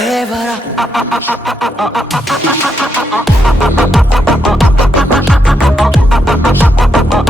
fever.